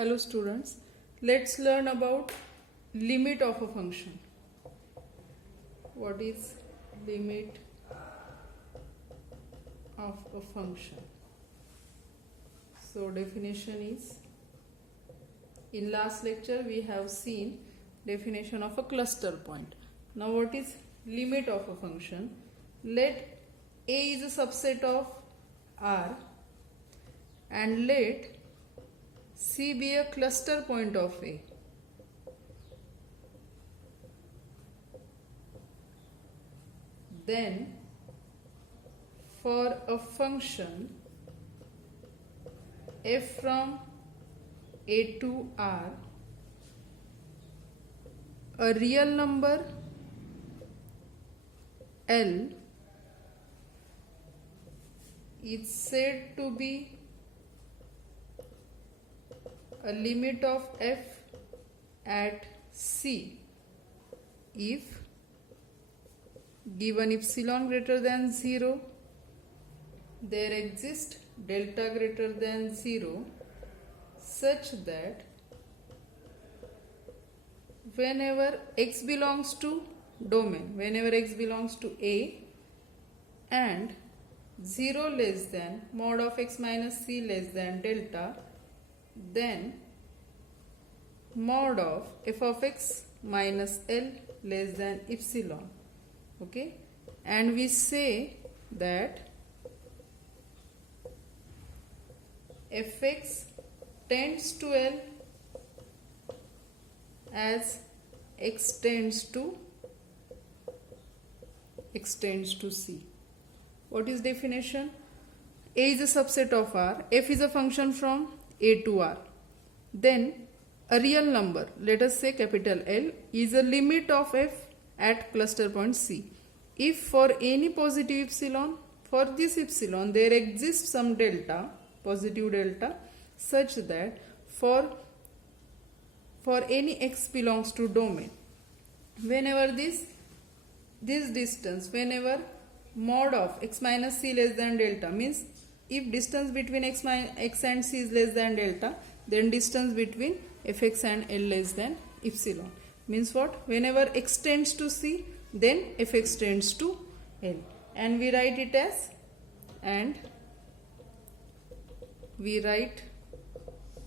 Hello students, let's learn about limit of a function. What is limit of a function? So definition is, in last lecture we have seen definition of a cluster point. Now what is limit of a function? Let A is a subset of R and let C be a cluster point of A. Then for a function f from A to R, a real number L is said to be a limit of f at C if given epsilon greater than 0, there exists delta greater than 0 such that whenever x belongs to domain, whenever x belongs to A and 0 less than mod of x minus c less than delta, then mod of f of x minus L less than epsilon. Okay, and we say that fx tends to L as x tends to C. What is definition? A is a subset of R, f is a function from A to R. Then a real number, let us say capital L, is a limit of f at cluster point C. If for any positive epsilon, for this epsilon there exists some delta, positive delta, such that for any x belongs to domain, whenever this distance, whenever mod of x minus c less than delta, means if distance between x and c is less than delta, then distance between fx and L less than epsilon. Means what? Whenever x tends to c, then fx tends to L, and we write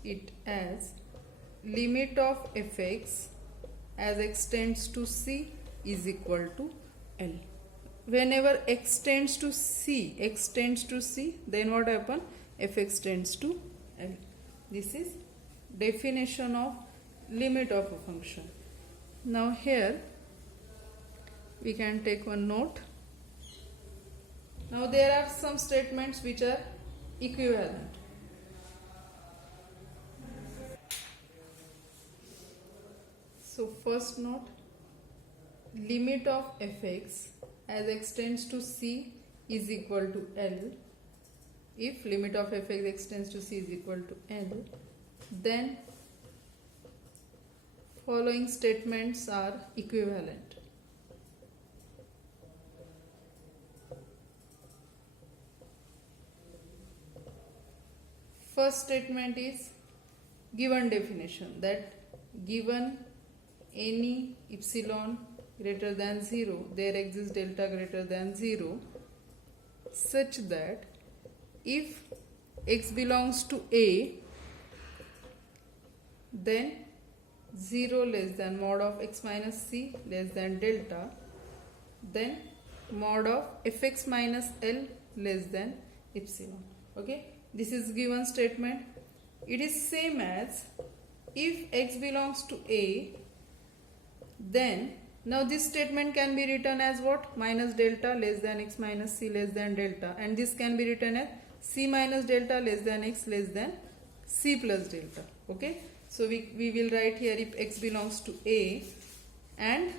it as limit of fx as x tends to c is equal to L. Whenever x tends to c, then what happen? Fx tends to L. This is definition of limit of a function. Now here we can take one note. Now there are some statements which are equivalent. So first note, limit of fx as x tends to c is equal to L. If limit of fx x tends to c is equal to L, then following statements are equivalent. First statement is given definition, that given any epsilon greater than 0, there exists delta greater than 0, such that if x belongs to A, then 0 less than mod of x minus c less than delta, then mod of fx minus L less than epsilon. Okay, this is given statement. It is same as if x belongs to A, then now this statement can be written as what? Minus delta less than x minus c less than delta, and this can be written as c minus delta less than x less than c plus delta. Okay, so we will write here if x belongs to A and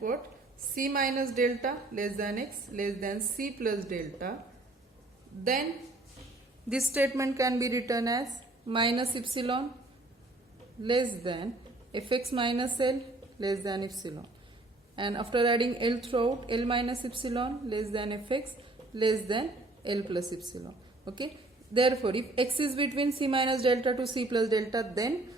what? C minus delta less than x less than c plus delta, then this statement can be written as minus epsilon less than fx minus L less than epsilon, and after adding L throughout, L minus epsilon less than fx less than L plus epsilon. Okay, Therefore, if x is between c minus delta to c plus delta, then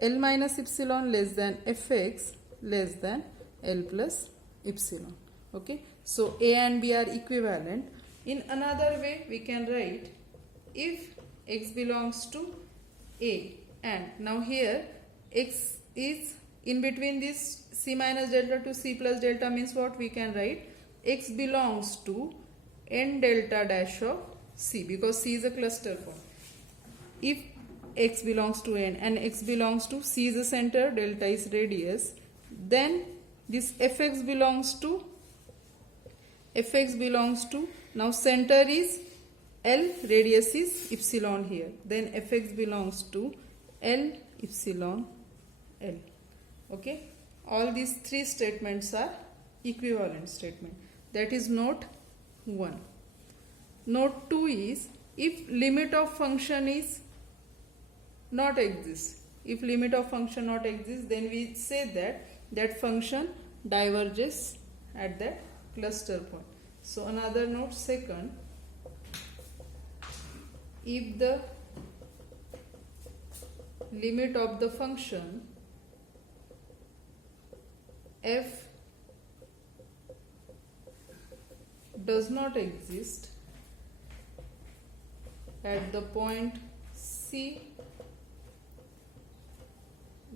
L minus epsilon less than fx less than L plus epsilon. Okay, so A and B are equivalent. In another way, we can write if x belongs to A, and now here x is in between this c minus delta to c plus delta, means what we can write, x belongs to n delta dash of c, because c is a cluster point. If x belongs to n and x belongs to c is the center, delta is radius, then this fx belongs to now center is L, radius is epsilon here, then fx belongs to L epsilon L. Okay, all these three statements are equivalent statement. That is note 1. Note 2 is if limit of function is not exist. If limit of function not exist, then we say that function diverges at that cluster point. So another note, second, if the limit of the function f does not exist at the point C,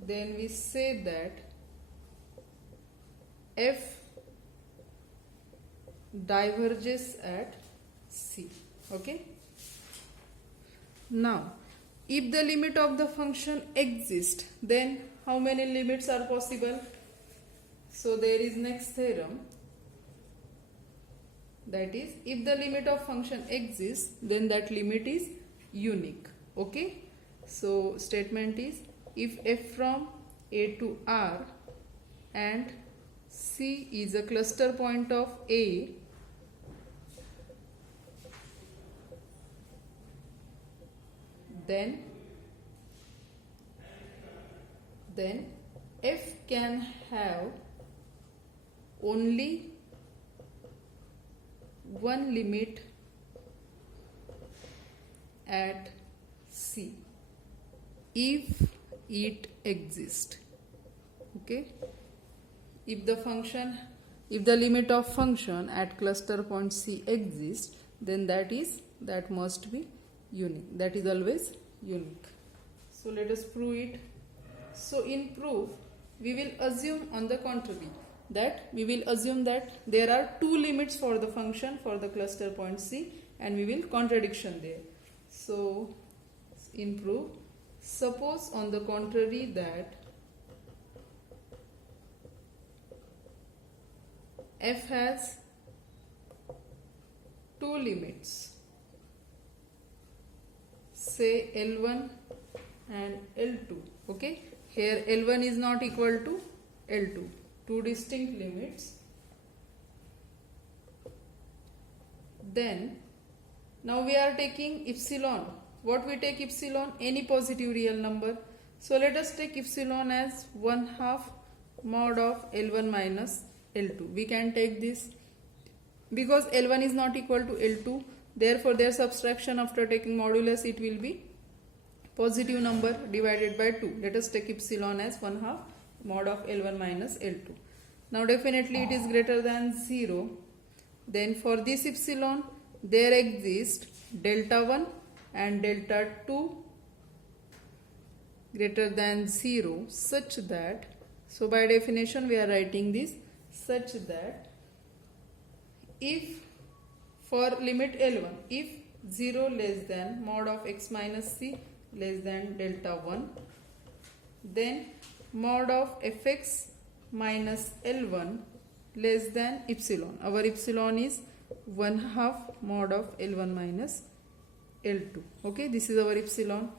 then we say that f diverges at C. Okay. Now, if the limit of the function exists, then how many limits are possible? So there is next theorem, that is, if the limit of function exists, then that limit is unique. Okay, so statement is if f from A to R and C is a cluster point of A, then f can have only one limit at C if it exists. Okay, if the limit of function at cluster point C exists, then that must be unique, that is always unique. So let us prove it. So in proof, we will assume on the contrary, that we will assume that there are two limits for the function for the cluster point C, and we will contradiction there. So in proof, suppose on the contrary that f has two limits, say L1 and L2. Okay, here L1 is not equal to L2, two distinct limits. Then now we are taking epsilon. What we take epsilon? Any positive real number. So let us take epsilon as 1/2 mod of L1 minus L2. We can take this because L1 is not equal to L2. Therefore, their subtraction after taking modulus, it will be positive number divided by 2. Let us take epsilon as 1/2 mod of L1 minus L2. Now definitely it is greater than 0. Then for this epsilon, there exists delta 1 and delta 2 greater than 0, such that, so by definition we are writing this, such that if for limit L1, if 0 less than mod of x minus c less than delta 1, then mod of fx minus L1 less than epsilon. Our epsilon is 1/2 mod of L1 minus L2. Okay, this is our epsilon.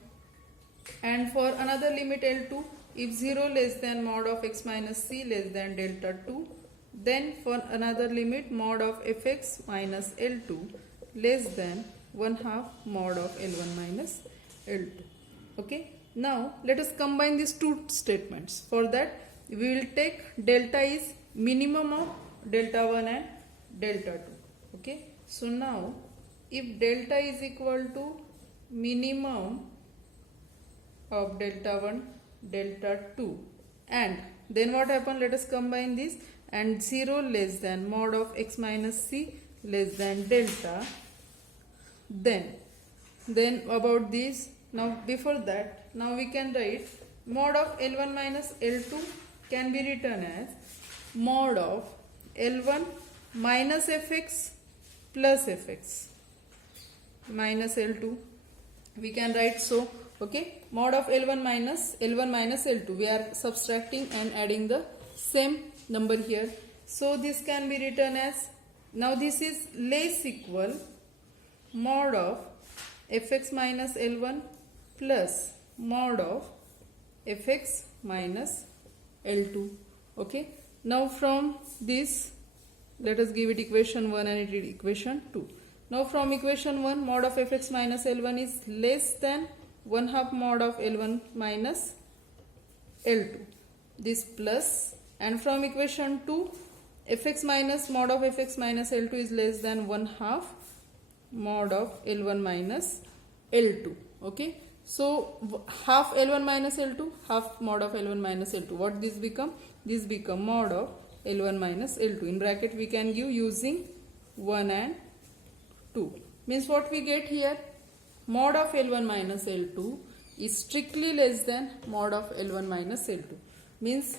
And for another limit L2, if 0 less than mod of x minus c less than delta 2, then for another limit mod of fx minus L2 less than 1/2 mod of L1 minus L2. Okay, now let us combine these two statements. For that, we will take delta is minimum of delta 1 and delta 2. Okay, so now if delta is equal to minimum of delta 1, delta 2, and then what happen, let us combine this, and 0 less than mod of x minus c less than delta. Then about this, now before that, now we can write mod of L1 minus L2 can be written as mod of L1 minus fx plus fx minus L2. We can write so, okay, mod of L1 minus L2. We are subtracting and adding the same number here. So this can be written as, now this is less equal mod of fx minus L1 plus mod of fx minus L2. Okay, now from this let us give it equation 1 and it is equation 2. Now from equation 1, mod of fx minus L1 is less than 1/2 mod of L1 minus L2. This plus, and from equation 2, fx minus mod of fx minus L2 is less than 1/2 mod of L1 minus L2. Okay, so half L1 minus L2, half mod of L1 minus L2. What this become? This become mod of L1 minus L2. In bracket we can give using 1 and 2. Means what we get here? Mod of L1 minus L2 is strictly less than mod of L1 minus L2. Means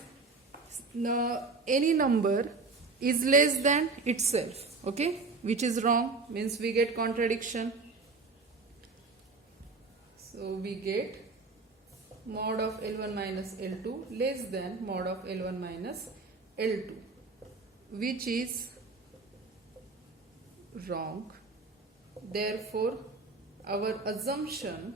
any number is less than itself. Okay, which is wrong. Means we get contradiction. So we get mod of L1 minus L2 less than mod of L1 minus L2, which is wrong. Therefore, our assumption,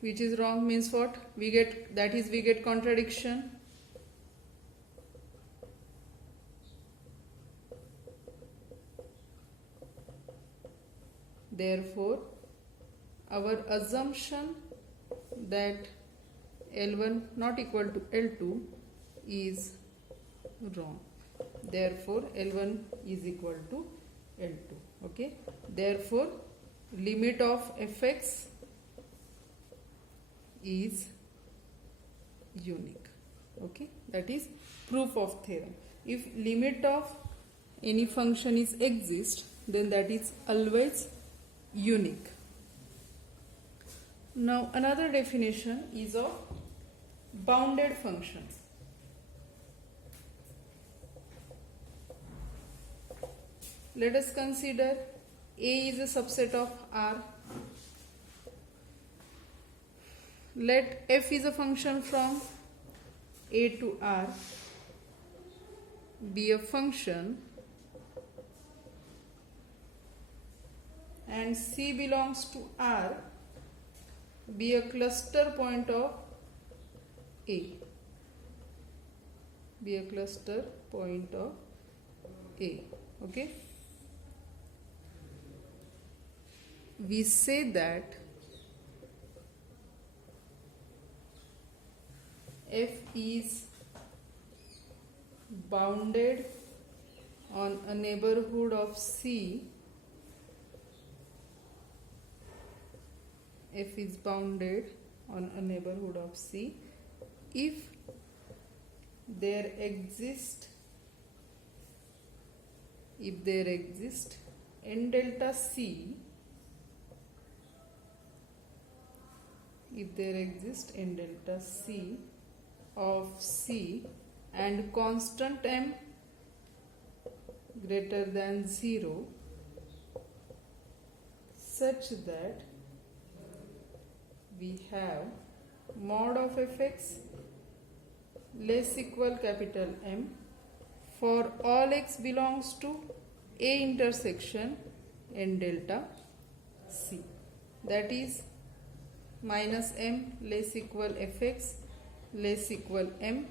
which is wrong, means what? We get, that is, we get contradiction. Therefore, our assumption that L1 not equal to L2 is wrong. Therefore, L1 is equal to L2. Okay. Therefore, limit of fx is unique. Okay. That is proof of theorem. If limit of any function is exist, then that is always unique. Now another definition is of bounded function. Let us consider A is a subset of R. Let f is a function from A to R be a function and C belongs to R be a cluster point of A. Be a cluster point of A. Okay. We say that f is bounded on a neighborhood of C. F is bounded on a neighborhood of C if there exist n delta C, if there exists n delta C of C and constant m greater than 0 such that we have mod of fx less equal capital M for all x belongs to A intersection n delta C. That is minus m less equal fx less equal m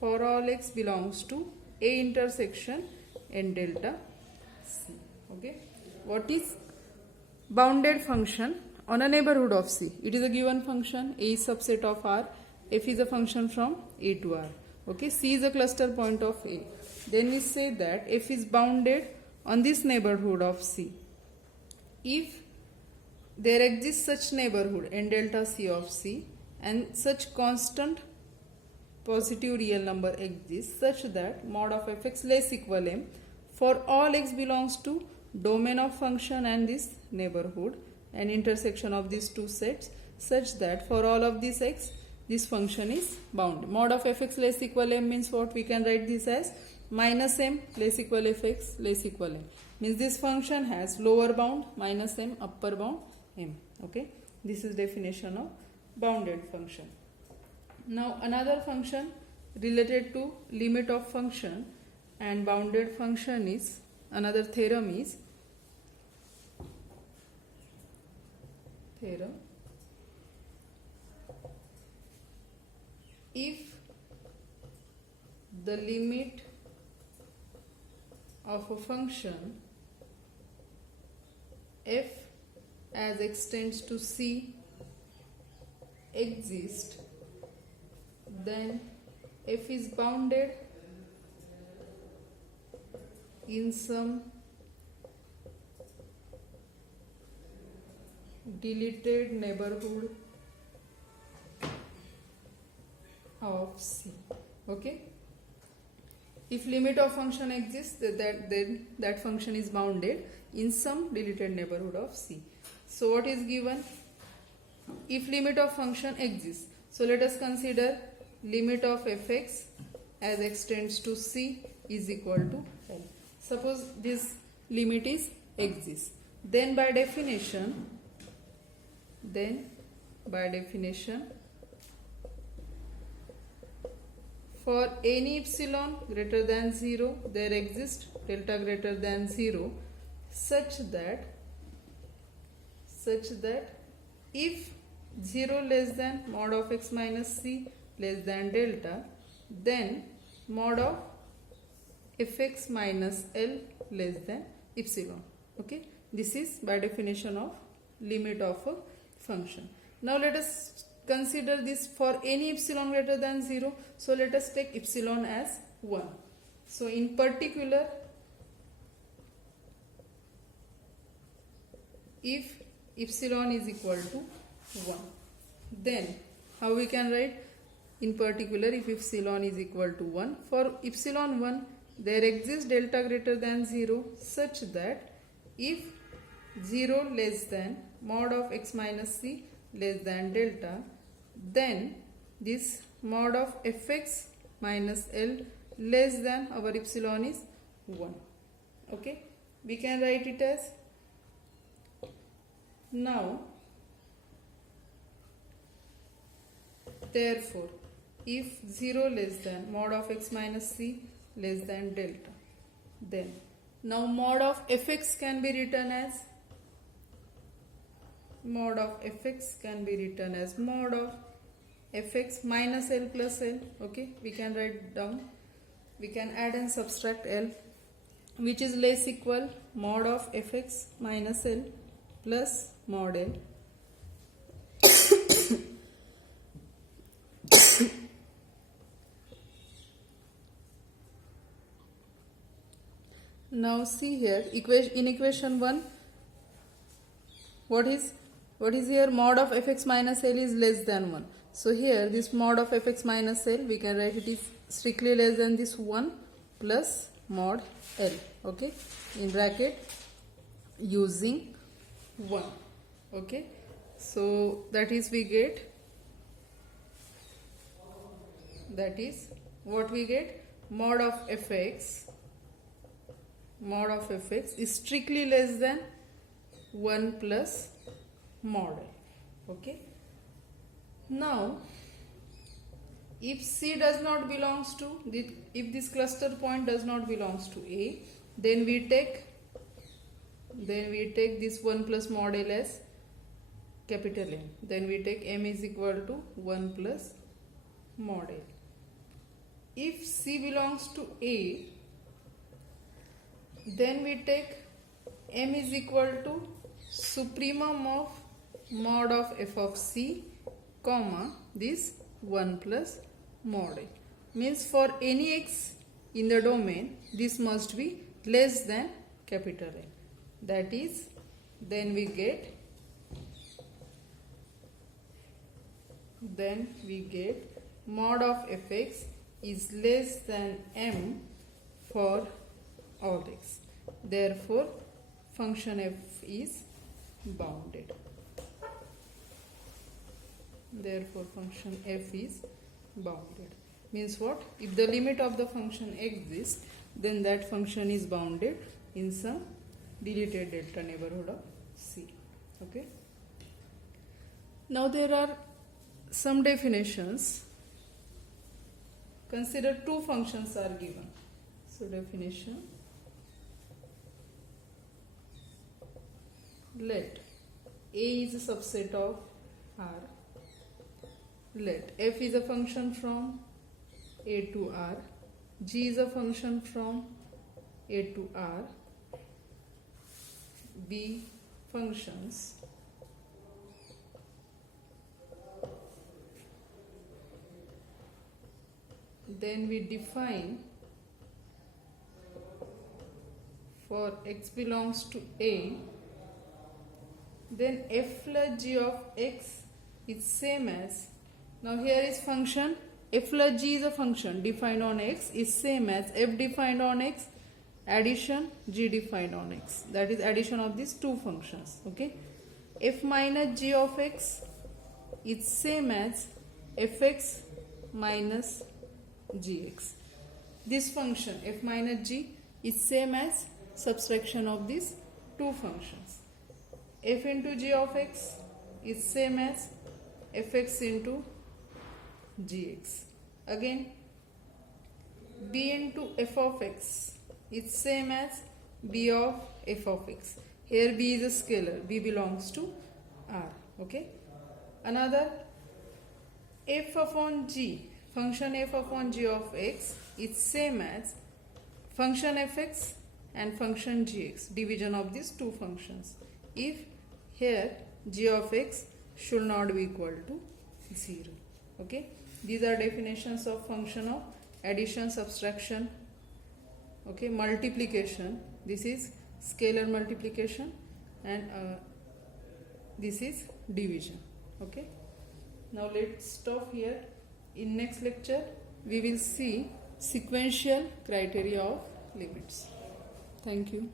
for all x belongs to A intersection n delta C. Okay. What is bounded function on a neighborhood of C? It is a given function. A is subset of R. F is a function from A to R. Okay. C is a cluster point of A. Then we say that f is bounded on this neighborhood of C. if there exists such neighborhood n delta c of c and such constant positive real number exists such that mod of fx less equal m for all x belongs to domain of function and this neighborhood and intersection of these two sets such that for all of these x this function is bounded. Mod of fx less equal m means what? We can write this as minus m less equal fx less equal m, means this function has lower bound minus m, upper bound m. Okay, this is definition of bounded function. Now another function related to limit of function and bounded function is, another theorem is theorem if the limit of a function f as extends to c exists, then f is bounded in some deleted neighborhood of c. Okay, if limit of function exists, then that function is bounded in some deleted neighborhood of c. So what is given? If limit of function exists, so let us consider limit of fx as extends to c is equal to L. Suppose this limit is exists, then by definition for any epsilon greater than 0 there exists delta greater than 0 such that if 0 less than mod of x minus c less than delta, then mod of fx minus L less than epsilon. Okay, this is by definition of limit of a function. Now let us consider this for any epsilon greater than 0. So let us take epsilon as 1. So in particular, if epsilon is equal to 1, then how we can write? In particular, if epsilon is equal to 1, for epsilon 1 there exists delta greater than 0 such that if 0 less than mod of x minus c less than delta, then this mod of fx minus L less than our epsilon is 1. Okay, we can write it as, now therefore if 0 less than mod of x minus c less than delta, then now mod of fx can be written as mod of fx minus L plus L. Okay, we can write down, we can add and subtract L, which is less equal mod of fx minus L plus mod L now see here, in equation 1 what is here? Mod of fx minus L is less than 1. So here this mod of fx minus L, we can write it is strictly less than this 1 plus mod L. Okay, in bracket using 1. Okay, so that is we get, that is what we get, mod of fx is strictly less than 1 plus mod L. Okay, now if C does not belongs to, if this cluster point does not belongs to A, then we take this 1 plus mod L as capital M. Then we take M is equal to 1 plus mod L. If C belongs to A, then we take M is equal to supremum of mod of f of c, comma, this 1 plus mod L. Means for any x in the domain, this must be less than capital L. That is then we get mod of fx is less than m for all x. Therefore, function f is bounded. Therefore, function f is bounded. Means what? If the limit of the function exists, then that function is bounded in some deleted delta neighborhood of C. Okay. Now there are some definitions. Consider two functions are given. So definition. Let A is a subset of R. Let f is a function from A to R. G is a function from A to R. B functions then we define for x belongs to A, then f plus g of x is same as, now here is function, f plus g is a function defined on x is same as f defined on x addition g defined on x, that is addition of these two functions. Okay, f minus g of x is same as fx minus gx. This function f minus g is same as subtraction of these two functions. F into g of x is same as fx into gx. Again, b into f of x is same as b of f of x. Here b is a scalar, b belongs to R. Okay. Another, f upon g, function f upon g of x is same as function fx and function gx, division of these two functions. If here g of x should not be equal to 0. Okay. These are definitions of function of addition, subtraction, okay, multiplication. This is scalar multiplication and this is division. Okay. Now let's stop here. In next lecture we will see sequential criteria of limits. Thank you.